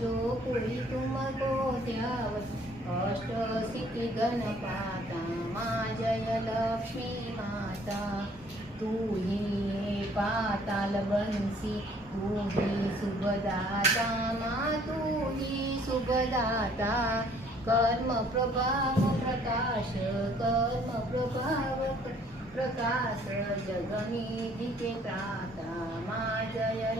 जो कोई तुमको ध्यावत अष्ट सिद्धि गणपाता माँ जय लक्ष्मी माता। तू ही पाताल बंसी तू ही शुभदाता माँ तू ही शुभदाता। कर्म प्रभाव प्रकाश कर्म प्रभाव प्रकाश जगनिधि के त्राता माँ जय